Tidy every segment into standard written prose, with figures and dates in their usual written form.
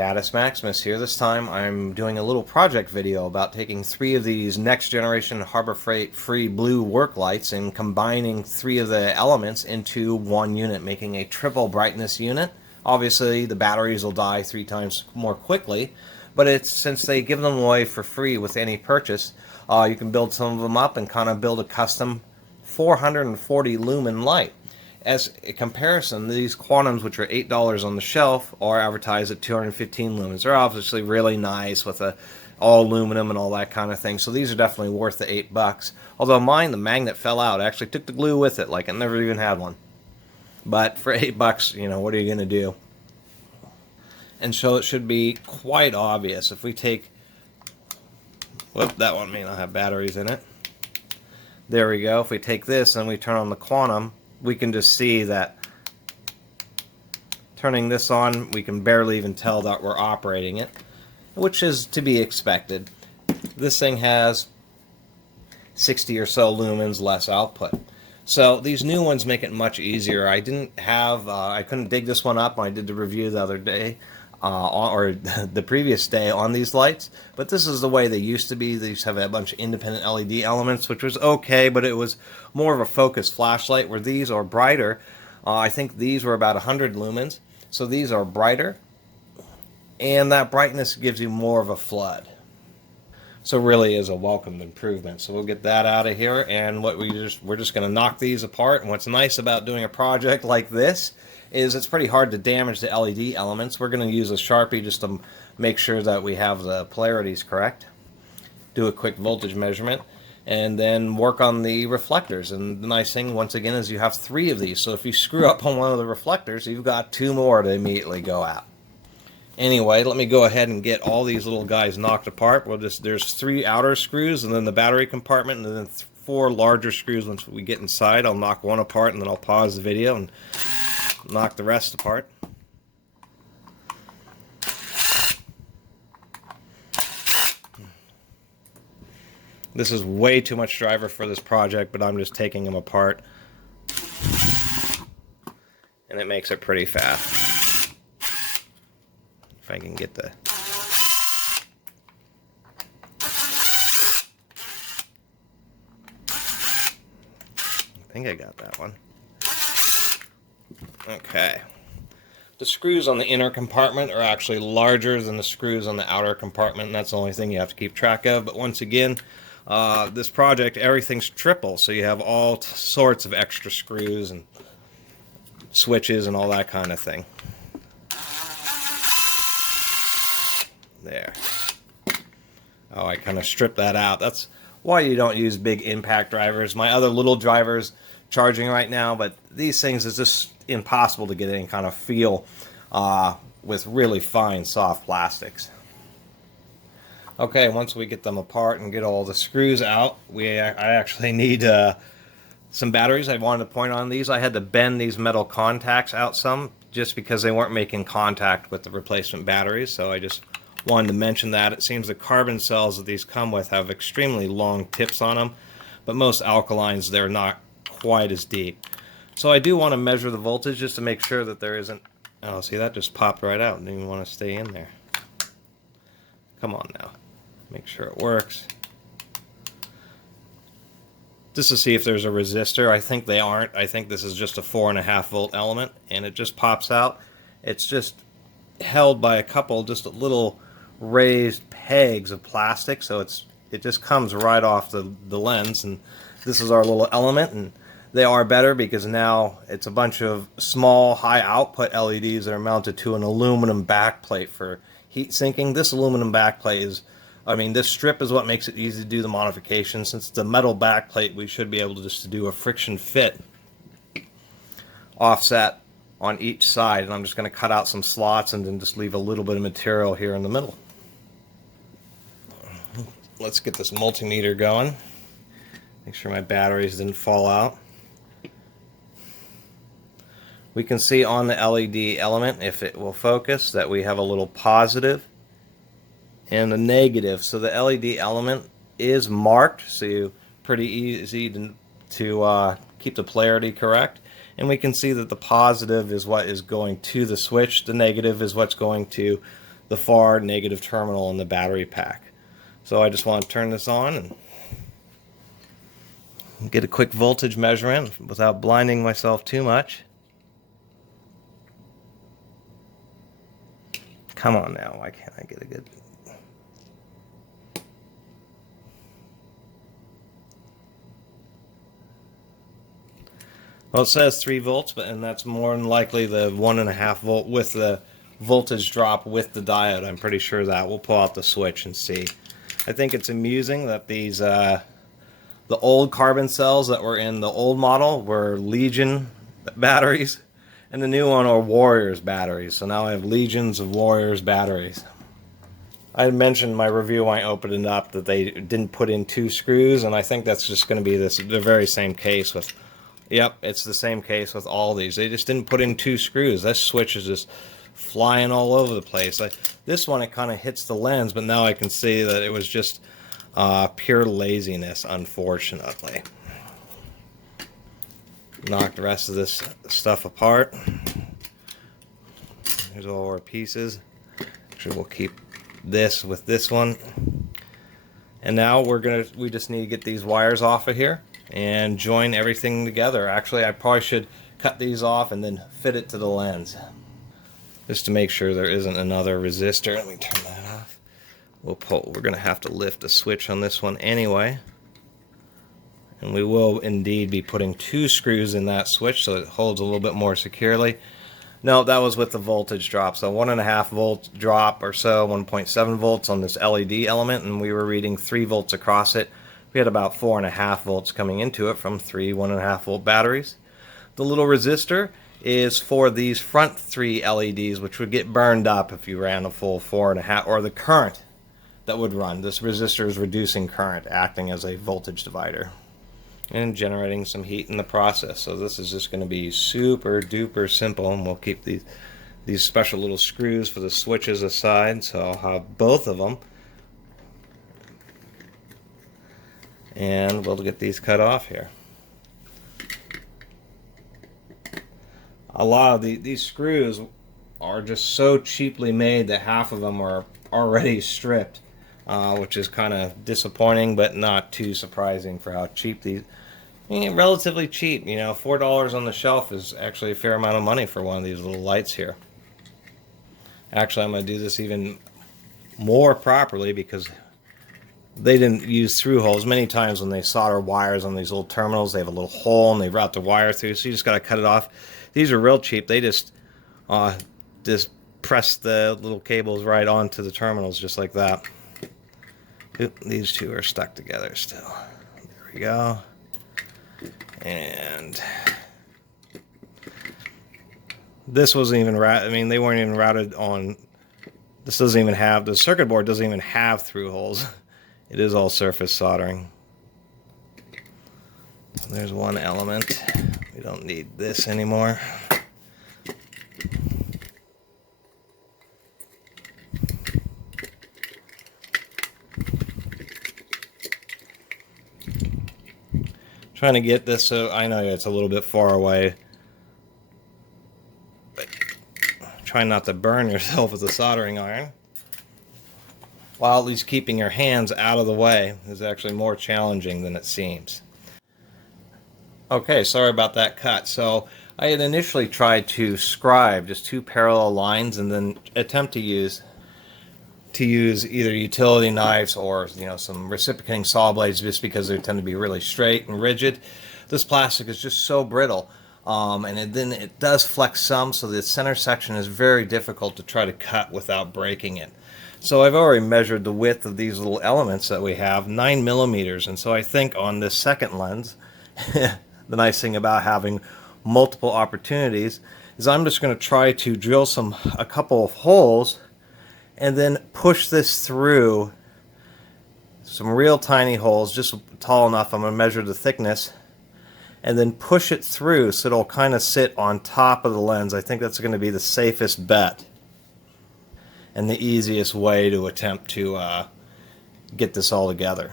Caddis Maximus here. This time I'm doing a little project video about taking 3 of these next generation Harbor Freight free blue work lights and combining 3 of the elements into one unit, making a triple brightness unit. Obviously the batteries will die 3 times more quickly, but since they give them away for free with any purchase, you can build some of them up and kind of build a custom 440 lumen light. As a comparison, these Quantums, which are $8 on the shelf, are advertised at 215 lumens. They're obviously really nice with all aluminum and all that kind of thing, so these are definitely worth the $8. Although mine, the magnet fell out. I actually took the glue with it, like I never even had one. But for $8, you know, what are you going to do? And so it should be quite obvious. If we take, whoop, that one may not have batteries in it. There we go. If we take this and we turn on the Quantum, we can just see that turning this on, we can barely even tell that we're operating it, which is to be expected. This thing has 60 or so lumens less output. So these new ones make it much easier. I couldn't dig this one up when I did the review the other day, or the previous day on these lights, but this is the way they used to be. They used to have a bunch of independent LED elements, which was okay, but it was more of a focused flashlight, where these are brighter. I think these were about 100 lumens, so these are brighter, and that brightness gives you more of a flood. So really is a welcome improvement. So we'll get that out of here, and we're just going to knock these apart. And what's nice about doing a project like this is it's pretty hard to damage the LED elements. We're going to use a Sharpie just to make sure that we have the polarities correct. Do a quick voltage measurement, and then work on the reflectors. And the nice thing, once again, is you have 3 of these. So if you screw up on one of the reflectors, you've got 2 more to immediately go out. Anyway, let me go ahead and get all these little guys knocked apart. There's 3 outer screws, and then the battery compartment, and then 4 larger screws. Once we get inside, I'll knock one apart, and then I'll pause the video and knock the rest apart. This is way too much driver for this project, but I'm just taking them apart, and it makes it pretty fast. If I can get the... I think I got that one. Okay. The screws on the inner compartment are actually larger than the screws on the outer compartment, and that's the only thing you have to keep track of. But once again, this project, everything's triple, so you have all sorts of extra screws and switches and all that kind of thing. There. Oh, I kind of stripped that out. That's why you don't use big impact drivers. My other little drivers charging right now, but these things is just impossible to get any kind of feel with really fine soft plastics. Okay, once we get them apart and get all the screws out, I actually need some batteries. I wanted to point on these. I had to bend these metal contacts out some just because they weren't making contact with the replacement batteries, so I just wanted to mention that. It seems the carbon cells that these come with have extremely long tips on them, but most alkalines, they're not quite as deep. So I do want to measure the voltage just to make sure that there isn't... Oh, see, that just popped right out. Didn't even want to stay in there. Come on now. Make sure it works. Just to see if there's a resistor. I think they aren't. I think this is just a 4.5 volt element, and it just pops out. It's just held by a couple just little raised pegs of plastic, so it just comes right off the lens. And this is our little element, and they are better because now it's a bunch of small high output LEDs that are mounted to an aluminum backplate for heat sinking. This aluminum backplate is, I mean, this strip is what makes it easy to do the modification. Since it's a metal backplate, we should be able to just do a friction fit offset on each side, and I'm just going to cut out some slots and then just leave a little bit of material here in the middle. Let's get this multimeter going. Make sure my batteries didn't fall out. We can see on the LED element, if it will focus, that we have a little positive and a negative. So the LED element is marked, so pretty easy to keep the polarity correct. And we can see that the positive is what is going to the switch, the negative is what's going to the far negative terminal in the battery pack. So I just want to turn this on and get a quick voltage measurement without blinding myself too much. Come on now, why can't I get a good... Well, it says 3 volts, and that's more than likely the 1.5 volt with the voltage drop with the diode. I'm pretty sure that. We'll pull out the switch and see. I think it's amusing that these the old carbon cells that were in the old model were Legion batteries, and the new one are Warriors batteries. So now I have legions of Warriors batteries. I mentioned in my review when I opened it up that they didn't put in 2 screws, and I think that's just going to be the very same case with... Yep, it's the same case with all these. They just didn't put in 2 screws. This switch is just flying all over the place. This one, it kind of hits the lens, but now I can see that it was just pure laziness, unfortunately. Knock the rest of this stuff apart. Here's all our pieces. Actually, we'll keep this with this one. And now we just need to get these wires off of here and join everything together. Actually, I probably should cut these off and then fit it to the lens, just to make sure there isn't another resistor. Let me turn that off. We're going to have to lift the switch on this one anyway, and we will indeed be putting 2 screws in that switch so it holds a little bit more securely. No, that was with the voltage drop. So 1.5 volt drop or so, 1.7 volts on this LED element, and we were reading 3 volts across it. We had about 4.5 volts coming into it from 3 1.5 volt batteries. The little resistor is for these front 3 LEDs, which would get burned up if you ran a full 4.5, or the current that would run. This resistor is reducing current, acting as a voltage divider and generating some heat in the process. So this is just going to be super duper simple, and we'll keep these special little screws for the switches aside, so I'll have both of them. And we'll get these cut off here. A lot of these screws are just so cheaply made that half of them are already stripped, which is kind of disappointing, but not too surprising for how cheap these... relatively cheap, you know, $4 on the shelf is actually a fair amount of money for one of these little lights here. Actually, I'm going to do this even more properly because they didn't use through holes. Many times when they solder wires on these little terminals, they have a little hole and they route the wire through, so you just got to cut it off. These are real cheap. They just press the little cables right onto the terminals just like that. Oop, these two are stuck together still. There we go. And this wasn't even routed. I mean, they weren't even routed on. This doesn't even have, the circuit board doesn't even have through holes. It is all surface soldering. There's one element. We don't need this anymore. Trying to get this, so I know it's a little bit far away, but try not to burn yourself with a soldering iron, while at least keeping your hands out of the way is actually more challenging than it seems. Okay, sorry about that cut. So I had initially tried to scribe just 2 parallel lines and then attempt to use either utility knives or, you know, some reciprocating saw blades, just because they tend to be really straight and rigid. This plastic is just so brittle, and then it does flex some, so the center section is very difficult to try to cut without breaking it. So I've already measured the width of these little elements that we have, 9 millimeters, and so I think on this second lens, the nice thing about having multiple opportunities is I'm just going to try to drill a couple of holes and then push this through some real tiny holes, just tall enough. I'm going to measure the thickness and then push it through so it'll kind of sit on top of the lens. I think that's going to be the safest bet and the easiest way to attempt to get this all together.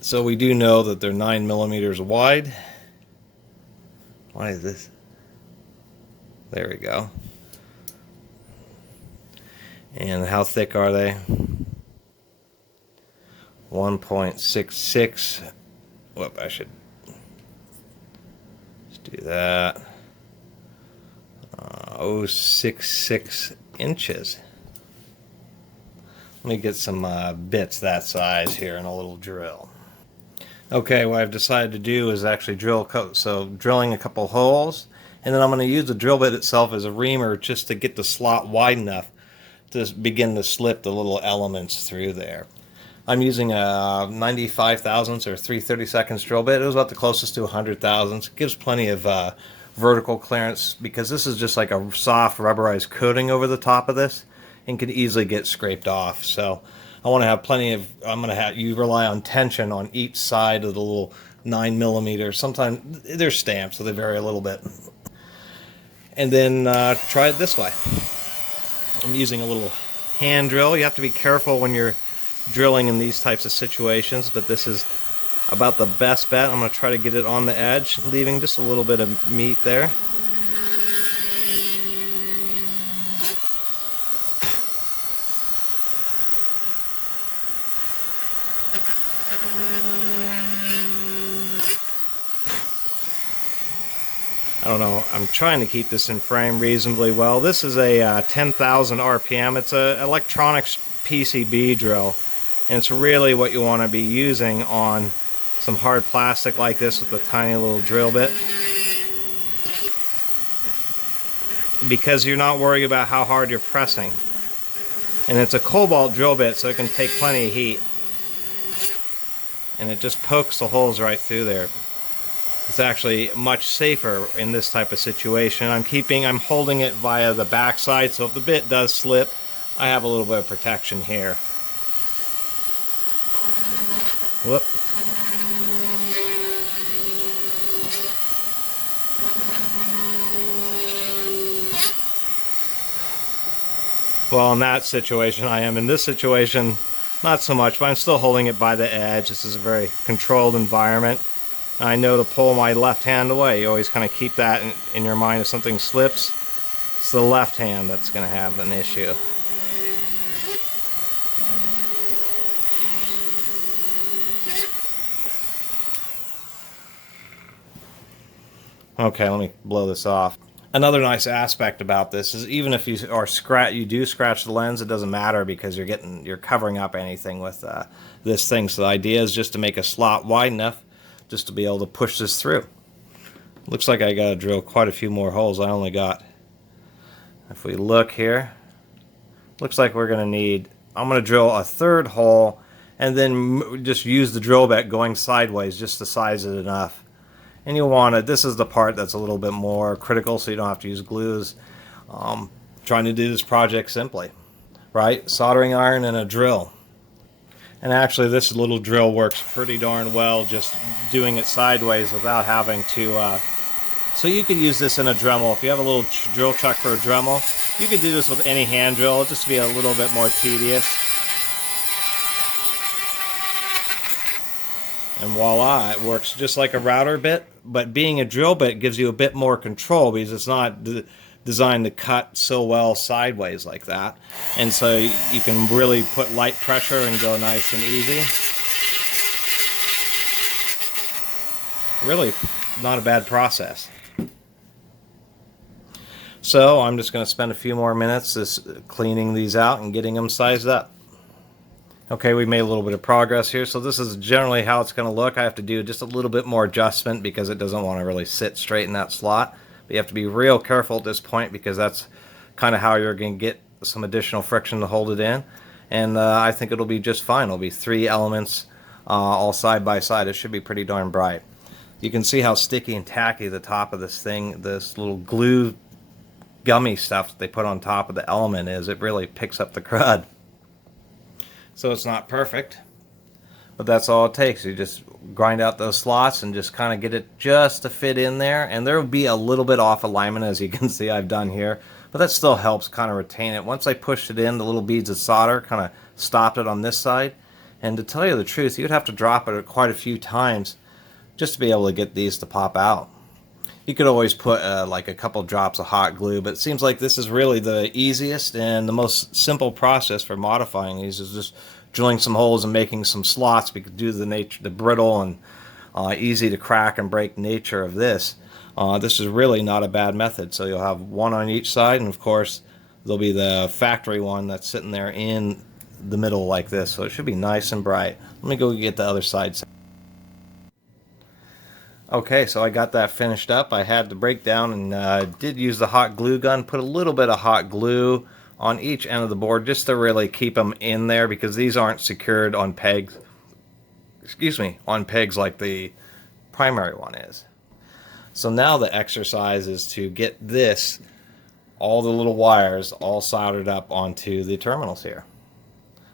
So we do know that they're 9 millimeters wide. Why is this? There we go. And how thick are they? 1.66. Whoop, I should just do that. 0.66 inches. Let me get some bits that size here and a little drill. Okay, what I've decided to do is actually drilling a couple holes, and then I'm going to use the drill bit itself as a reamer just to get the slot wide enough to begin to slip the little elements through there. I'm using a 95 thousandths or 3/32 drill bit. It was about the closest to 100 thousandths. It gives plenty of vertical clearance because this is just like a soft rubberized coating over the top of this and can easily get scraped off. So I want to have plenty of, you rely on tension on each side of the little 9mm. Sometimes they're stamped, so they vary a little bit. And then try it this way. I'm using a little hand drill. You have to be careful when you're drilling in these types of situations, but this is about the best bet. I'm going to try to get it on the edge, leaving just a little bit of meat there. I don't know, I'm trying to keep this in frame reasonably well. This is a 10,000 RPM. It's an electronics PCB drill, and it's really what you want to be using on some hard plastic like this with a tiny little drill bit, because you're not worried about how hard you're pressing. And it's a cobalt drill bit, so it can take plenty of heat, and it just pokes the holes right through there. It's actually much safer in this type of situation. I'm holding it via the backside, so if the bit does slip, I have a little bit of protection here. Whoop. Well, in that situation I am. In this situation, not so much, but I'm still holding it by the edge. This is a very controlled environment. I know to pull my left hand away. You always kind of keep that in your mind. If something slips, it's the left hand that's going to have an issue. Okay, let me blow this off. Another nice aspect about this is even if you do scratch the lens, it doesn't matter because you're covering up anything with this thing. So the idea is just to make a slot wide enough just to be able to push this through. Looks like I got to drill quite a few more holes. I only got, if we look here, looks like we're going to need, I'm going to drill a third hole and then just use the drill bit going sideways just to size it enough. And you'll want to, this is the part that's a little bit more critical, so you don't have to use glues. Trying to do this project simply, right? Soldering iron and a drill. And actually this little drill works pretty darn well just doing it sideways without having to, so you could use this in a Dremel. If you have a little drill chuck for a Dremel, you could do this with any hand drill. It'll just be a little bit more tedious. And voila, it works just like a router bit, but being a drill bit gives you a bit more control because it's not designed to cut so well sideways like that. And so you can really put light pressure and go nice and easy. Really not a bad process. So I'm just going to spend a few more minutes just cleaning these out and getting them sized up. Okay, we made a little bit of progress here, so this is generally how it's going to look. I have to do just a little bit more adjustment because it doesn't want to really sit straight in that slot. But you have to be real careful at this point because that's kind of how you're going to get some additional friction to hold it in. And I think it'll be just fine. It'll be 3 elements all side by side. It should be pretty darn bright. You can see how sticky and tacky the top of this thing, this little glue gummy stuff that they put on top of the element is. It really picks up the crud. So it's not perfect, but that's all it takes. You just grind out those slots and just kind of get it just to fit in there. And there will be a little bit off alignment, as you can see I've done here, but that still helps kind of retain it. Once I pushed it in, the little beads of solder kind of stopped it on this side. And to tell you the truth, you'd have to drop it quite a few times just to be able to get these to pop out. You could always put like a couple drops of hot glue, but it seems like this is really the easiest and the most simple process for modifying these, is just drilling some holes and making some slots, because due to the brittle and easy to crack and break nature of this, this is really not a bad method. So you'll have one on each side, and of course there'll be the factory one that's sitting there in the middle like this, so it should be nice and bright. Let me go get the other side. Okay, so I got that finished up. I had to break down and did use the hot glue gun, put a little bit of hot glue on each end of the board just to really keep them in there, because these aren't secured on pegs, excuse me, on pegs like the primary one is. So now the exercise is to get this, all the little wires all soldered up onto the terminals here.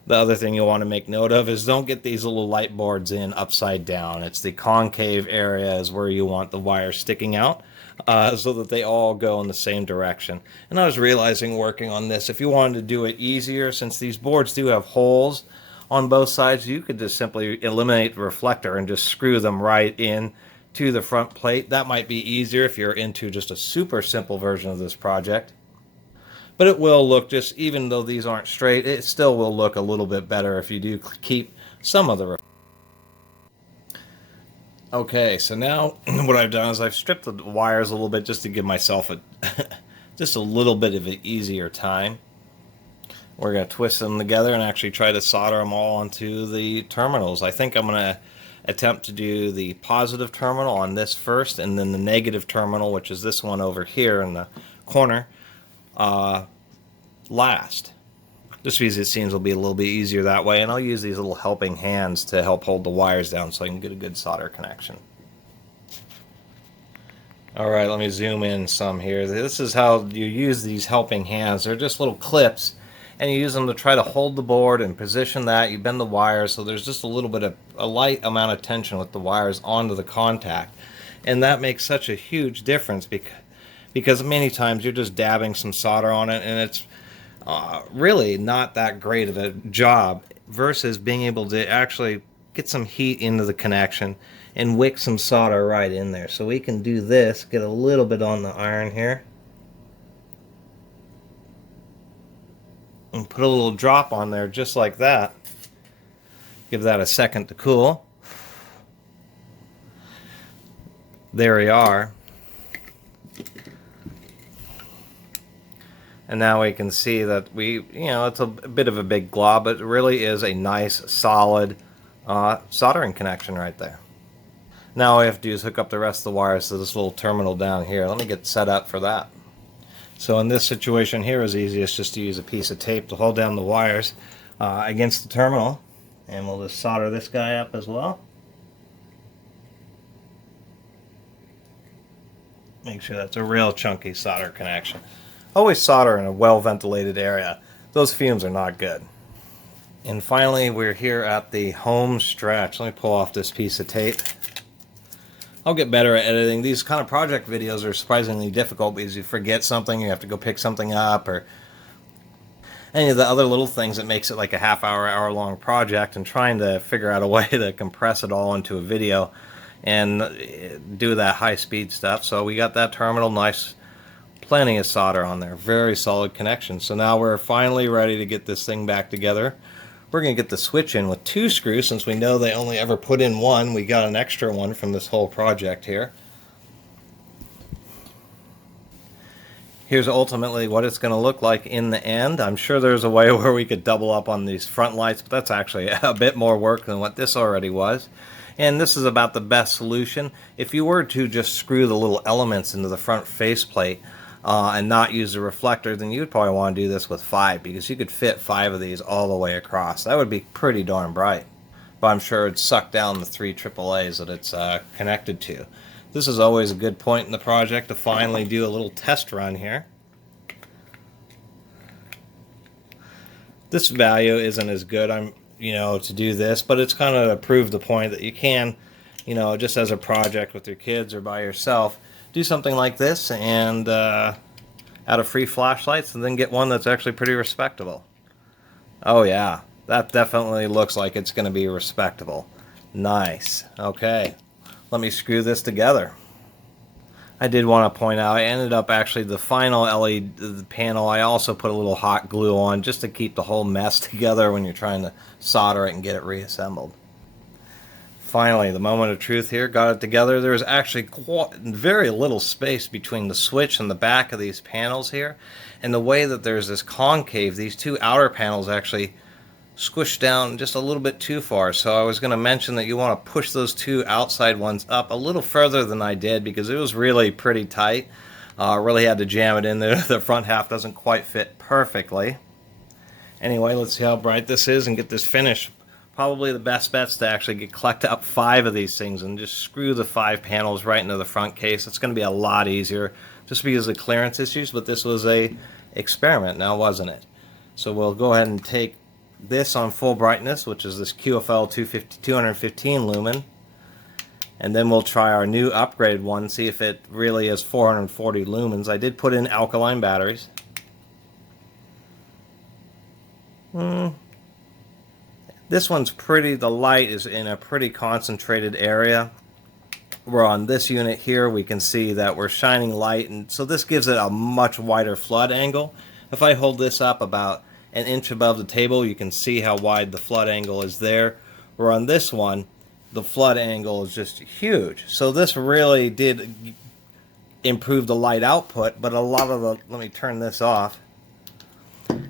The other thing you'll want to make note of is don't get these little light boards in upside down. It's the concave area is where you want the wires sticking out, so that they all go in the same direction. And I was realizing working on this, if you wanted to do it easier, since these boards do have holes on both sides, you could just simply eliminate the reflector and just screw them right in to the front plate. That might be easier if you're into just a super simple version of this project. But it will look, just even though these aren't straight, it still will look a little bit better if you do keep some of the. Okay, so now what I've done is I've stripped the wires a little bit just to give myself just a little bit of an easier time. We're going to twist them together and actually try to solder them all onto the terminals. I think I'm going to attempt to do the positive terminal on this first, and then the negative terminal, which is this one over here in the corner, last. Just because it seems will be a little bit easier that way, and I'll use these little helping hands to help hold the wires down so I can get a good solder connection. Alright, let me zoom in some here. This is how you use these helping hands. They're just little clips, and you use them to try to hold the board and position that. You bend the wires so there's just a little bit of a light amount of tension with the wires onto the contact, and that makes such a huge difference because many times you're just dabbing some solder on it and it's really not that great of a job, versus being able to actually get some heat into the connection and wick some solder right in there. So we can do this, get a little bit on the iron here, and put a little drop on there just like that. Give that a second to cool. There we are. And now we can see that it's a bit of a big glob, but it really is a nice, solid soldering connection right there. Now all we have to do is hook up the rest of the wires to this little terminal down here. Let me get set up for that. So in this situation here, it's easiest just to use a piece of tape to hold down the wires against the terminal. And we'll just solder this guy up as well. Make sure that's a real chunky solder connection. Always solder in a well-ventilated area. Those fumes are not good. And finally, we're here at the home stretch. Let me pull off this piece of tape. I'll get better at editing. These kind of project videos are surprisingly difficult because you forget something, you have to go pick something up, or any of the other little things that makes it like a hour-long project, and trying to figure out a way to compress it all into a video and do that high-speed stuff. So we got that terminal nice. Plenty of solder on there, very solid connection. So now we're finally ready to get this thing back together. We're going to get the switch in with 2 screws, since we know they only ever put in 1. We got an extra one from this whole project here. Here's ultimately what it's going to look like in the end. I'm sure there's a way where we could double up on these front lights, but that's actually a bit more work than what this already was. And this is about the best solution. If you were to just screw the little elements into the front faceplate, and not use the reflector, then you'd probably want to do this with 5, because you could fit 5 of these all the way across. That would be pretty darn bright. But I'm sure it'd suck down the 3 AAAs that it's connected to. This is always a good point in the project to finally do a little test run here. This value isn't as good, to do this, but it's kind of to prove the point that you can, just as a project with your kids or by yourself, do something like this and out of free flashlights, and then get one that's actually pretty respectable. Oh yeah, that definitely looks like it's going to be respectable. Nice. Okay, let me screw this together. I did want to point out, I ended up actually the final LED panel, I also put a little hot glue on just to keep the whole mess together when you're trying to solder it and get it reassembled. Finally, the moment of truth here, got it together. There's actually very little space between the switch and the back of these panels here. And the way that there's this concave, these two outer panels actually squished down just a little bit too far. So I was going to mention that you want to push those two outside ones up a little further than I did because it was really pretty tight. Really had to jam it in there. The front half doesn't quite fit perfectly. Anyway, let's see how bright this is and get this finished. Probably the best bet's to actually collect up 5 of these things and just screw the 5 panels right into the front case. It's going to be a lot easier just because of clearance issues, but this was a experiment now, wasn't it? So we'll go ahead and take this on full brightness, which is this QFL 215 lumen, and then we'll try our new upgraded one, see if it really is 440 lumens. I did put in alkaline batteries. This one's pretty, the light is in a pretty concentrated area. Where on this unit here we can see that we're shining light, and so this gives it a much wider flood angle. If I hold this up about an inch above the table, you can see how wide the flood angle is there. Where on this one, the flood angle is just huge. So this really did improve the light output, but a lot of the, let me turn this off,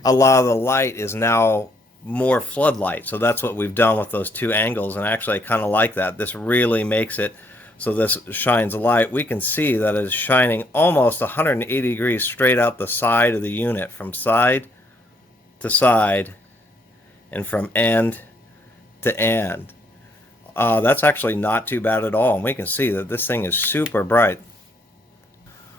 a lot of the light is now more floodlight. So that's what we've done with those two angles, and actually I kind of like that. This really makes it so this shines light. We can see that it's shining almost 180 degrees straight out the side of the unit, from side to side and from end to end. That's actually not too bad at all, and we can see that this thing is super bright.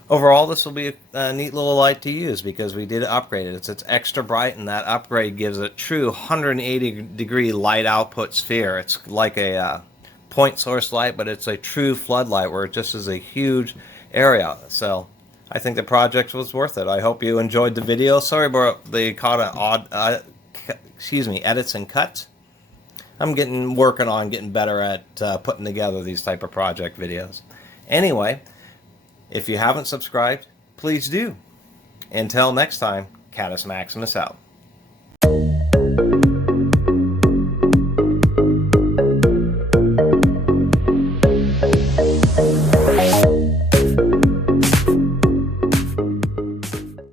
Overall, this will be a neat little light to use because we did upgrade it. It's extra bright, and that upgrade gives it true 180 degree light output sphere. It's like a point source light, but it's a true floodlight where it just is a huge area. So I think the project was worth it. I hope you enjoyed the video. Sorry about the odd, edits and cuts. I'm working on getting better at putting together these type of project videos. Anyway, if you haven't subscribed, please do. Until next time, Catus Maximus out.